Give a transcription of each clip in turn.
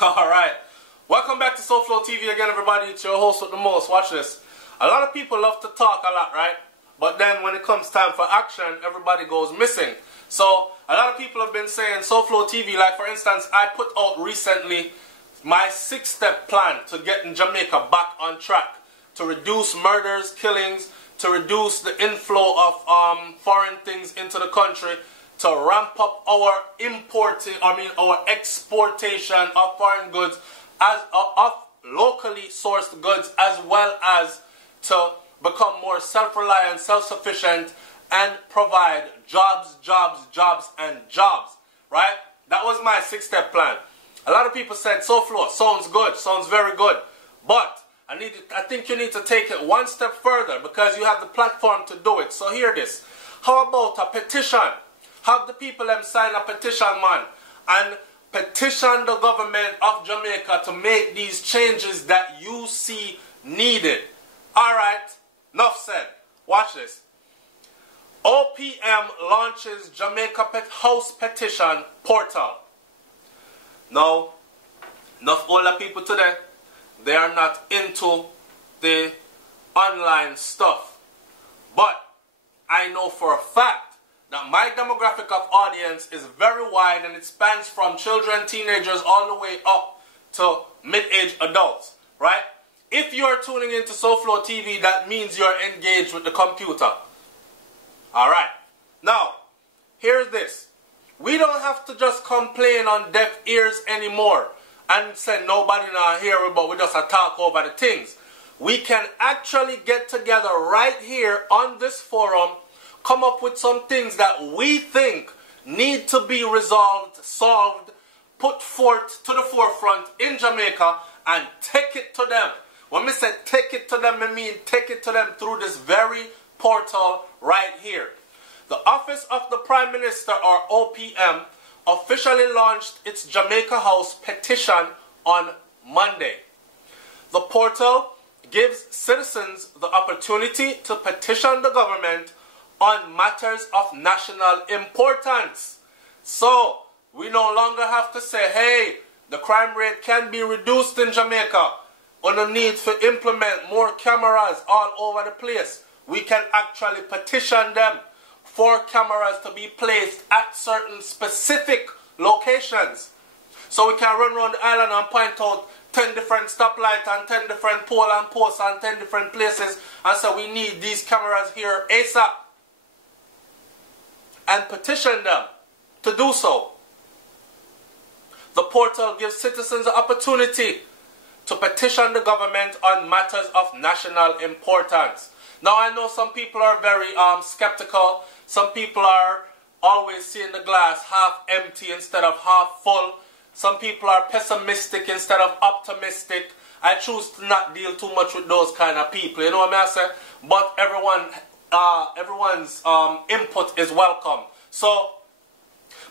Alright, welcome back to SouFLoTV again, everybody. It's your host with the most. Watch this. A lot of people love to talk a lot, right? But then when it comes time for action, everybody goes missing. So a lot of people have been saying SouFLoTV, like for instance, I put out recently my 6-step plan to getting Jamaica back on track, to reduce murders, killings, to reduce the inflow of foreign things into the country, to ramp up our our exportation of foreign goods, of locally sourced goods, as well as to become more self-reliant, self-sufficient, and provide jobs, and jobs. Right? That was my 6-step plan. A lot of people said, SouFlo, sounds good, sounds very good, but I think you need to take it one step further because you have the platform to do it. So hear this. How about a petition? Have the people them sign a petition, man, and petition the government of Jamaica to make these changes that you see needed. Alright, enough said. Watch this. OPM launches Jamaica House Petition Portal. Now, enough older people today, they are not into the online stuff. But I know for a fact that my demographic of audience is very wide, and it spans from children, teenagers, all the way up to mid-age adults, right? If you're tuning into SouFLoTV, that means you're engaged with the computer. Alright. Now, here's this. We don't have to just complain on deaf ears anymore and say nobody not hear it, but we just talk over the things. We can actually get together right here on this forum, come up with some things that we think need to be resolved, solved, put forth to the forefront in Jamaica, and take it to them. When we say take it to them, I mean take it to them through this very portal right here. The Office of the Prime Minister, or OPM, officially launched its Jamaica House petition on Monday. The portal gives citizens the opportunity to petition the government on matters of national importance. So, we no longer have to say, hey, the crime rate can be reduced in Jamaica, or the need to implement more cameras all over the place. We can actually petition them for cameras to be placed at certain specific locations. So we can run around the island and point out 10 different stoplights and 10 different pole and posts and 10 different places and say we need these cameras here ASAP. And petition them to do so. The portal gives citizens the opportunity to petition the government on matters of national importance. Now I know some people are very skeptical. Some people are always seeing the glass half empty instead of half full. Some people are pessimistic instead of optimistic. I choose to not deal too much with those kind of people. You know what I mean? I say? But everyone's input is welcome. So,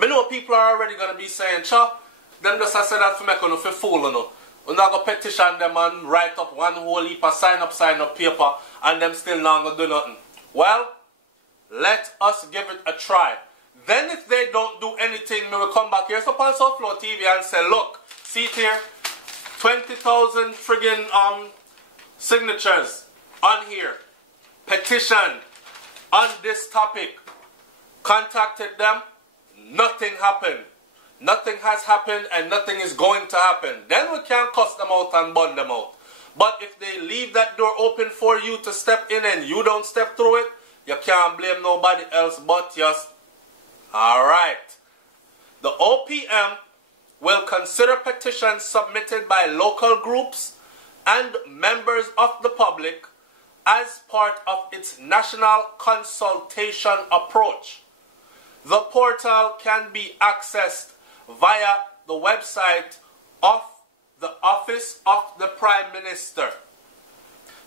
I know people are already going to be saying, "Cha, them just say that for me, you for fool, you know. We're not going to petition them and write up one whole heap of sign up paper and them still not going to do nothing." Well, let us give it a try. Then if they don't do anything, we will come back here upon SouFLoTV and say, look, see it here, 20,000 friggin' signatures on here, petition on this topic. Contacted them, nothing happened. Nothing has happened and nothing is going to happen. Then we can cuss them out and burn them out. But if they leave that door open for you to step in and you don't step through it, you can't blame nobody else but just. Alright. The OPM will consider petitions submitted by local groups and members of the public as part of its national consultation approach. The portal can be accessed via the website of the Office of the Prime Minister.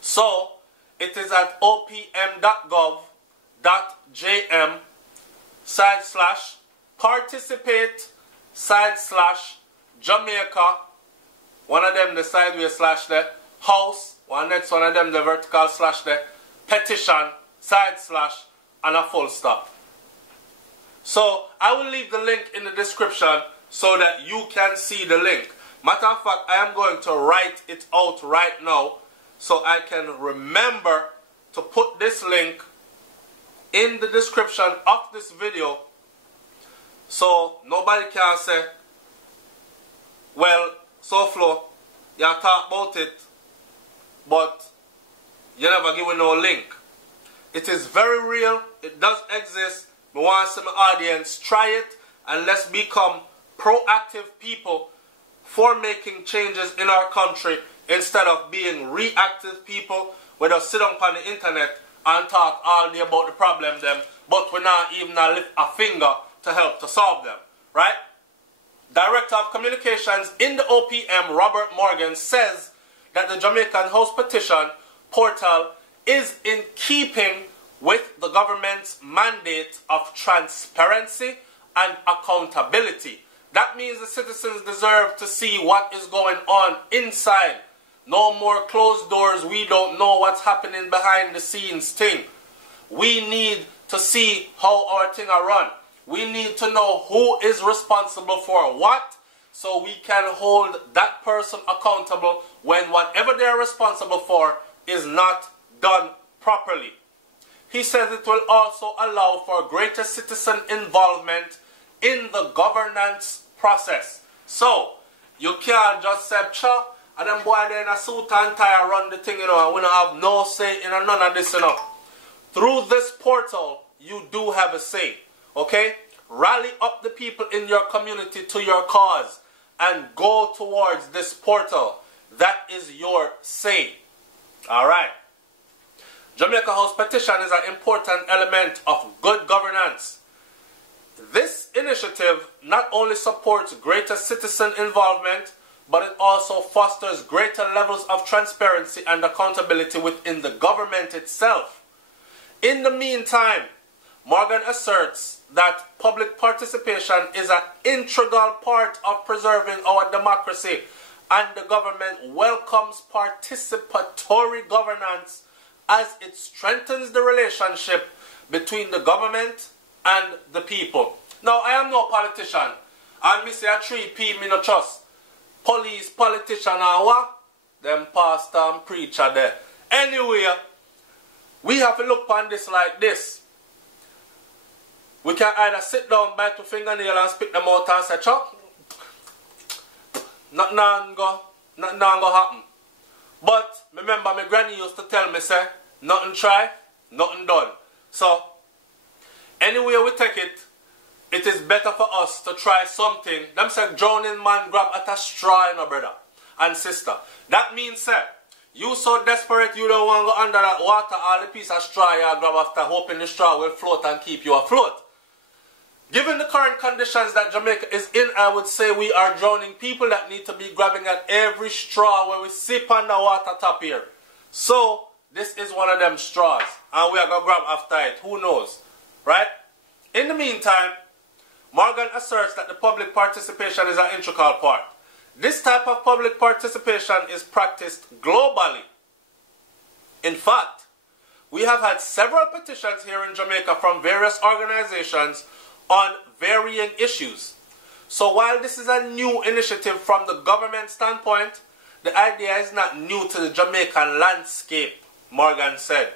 So, it is at opm.gov.jm/participate/Jamaica. One of them the sideways slash there. House. One next one of them the vertical slash there. Petition / and a full stop. So I will leave the link in the description so that you can see the link. Matter of fact, I am going to write it out right now so I can remember to put this link in the description of this video so nobody can say, well, SouFlo, you talk about it, but you never give me no link. It is very real. It does exist. I want some audience try it, and let's become proactive people for making changes in our country instead of being reactive people where they sit on the internet and talk all day about the problem them, but we're not even lift a finger to help to solve them, right? Director of Communications in the OPM, Robert Morgan, says that the Jamaican House Petition portal is in keeping with the government's mandate of transparency and accountability. That means the citizens deserve to see what is going on inside. No more closed doors, we don't know what's happening behind the scenes thing. We need to see how our thing are run. We need to know who is responsible for what, so we can hold that person accountable when whatever they are responsible for is not done properly. He says it will also allow for greater citizen involvement in the governance process. So, you can't just say, "Cha," and then boy there in a suit and tie run the thing, you know, and we don't have no say in none of this, you know. Through this portal, you do have a say, okay? Rally up the people in your community to your cause and go towards this portal. That is your say. All right. Jamaica House Petition is an important element of good governance. This initiative not only supports greater citizen involvement, but it also fosters greater levels of transparency and accountability within the government itself. In the meantime, Morgan asserts that public participation is an integral part of preserving our democracy, and the government welcomes participatory governance as it strengthens the relationship between the government and the people. Now, I am no politician, and me say a 3P me no trust. Police, politician, and what? Them pastor and preacher there. Anyway, we have to look on this like this. We can either sit down, bite the fingernail and spit them out and say, "Chuck, nothing go happen." But remember, my granny used to tell me, say, "Nothing try, nothing done." So, anyway we take it, it is better for us to try something. Them say, "Drowning man grab at a straw," you know, brother and sister. That means, say, you so desperate you don't want to go under that water, all the piece of straw you grab after, hoping the straw will float and keep you afloat. Given the current conditions that Jamaica is in, I would say we are drowning people that need to be grabbing at every straw when we sip on the water top here. So, this is one of them straws, and we are going to grab after it. Who knows? Right? In the meantime, Morgan asserts that the public participation is an integral part. This type of public participation is practiced globally. In fact, we have had several petitions here in Jamaica from various organizations on varying issues. So while this is a new initiative from the government standpoint, the idea is not new to the Jamaican landscape, Morgan said.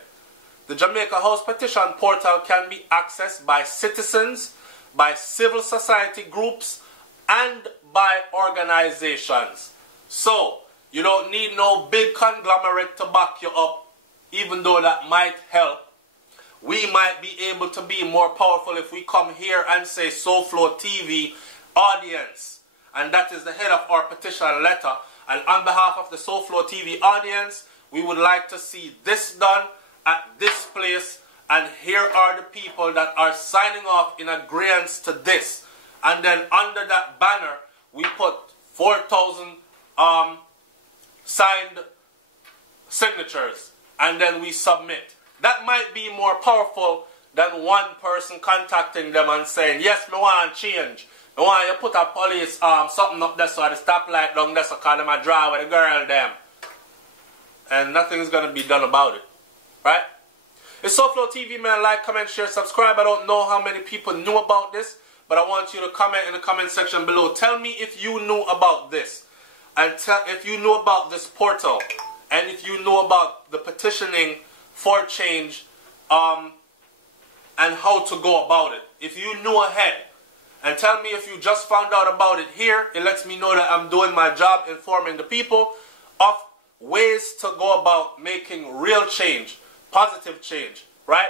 The Jamaica House Petition portal can be accessed by citizens, by civil society groups, and by organizations. So, you don't need no big conglomerate to back you up, even though that might help. We might be able to be more powerful if we come here and say SouFLoTV audience. And that is the head of our petition letter. And on behalf of the SouFLoTV audience, we would like to see this done at this place. And here are the people that are signing off in agreement to this. And then under that banner, we put 4,000 signed signatures. And then we submit. That might be more powerful than one person contacting them and saying, "Yes, me want change. Me want you put a police something up there so the stoplight down there so call them a draw with a girl them." And nothing's gonna be done about it. Right? It's SouFLoTV, man. Like, comment, share, subscribe. I don't know how many people knew about this, but I want you to comment in the comment section below. Tell me if you knew about this. and tell if you know about this portal and if you know about the petitioning for change and how to go about it. If you know ahead, and tell me if you just found out about it here, it lets me know that I'm doing my job informing the people of ways to go about making real change, positive change, right?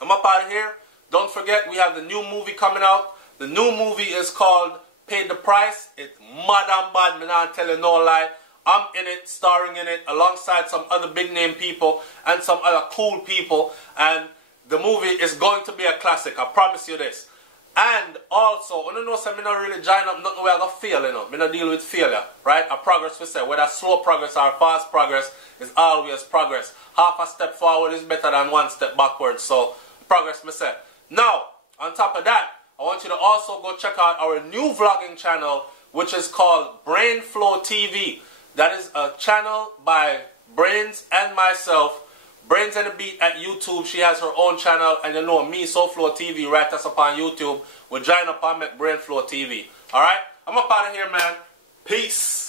I'm up out of here. Don't forget, we have the new movie coming out. The new movie is called Pay the Price. It's mad and bad, me not tell you no lie. I'm in it, starring in it, alongside some other big name people and some other cool people. And the movie is going to be a classic, I promise you this. And also, I don't know, so I'm not really join up nothing where I got fail, you know. I'm not dealing with failure, right? A progress we say, whether slow progress or fast progress is always progress. Half a step forward is better than one step backwards. So, progress me say. Now, on top of that, I want you to also go check out our new vlogging channel, which is called SouFLoTV. That is a channel by Brains and myself. Brains and the Beat at YouTube. She has her own channel, and you know me, SouFLoTV, right us up on YouTube. We'll join up and make BRAINS&THEBEAT. Alright? I'm up out of here, man. Peace.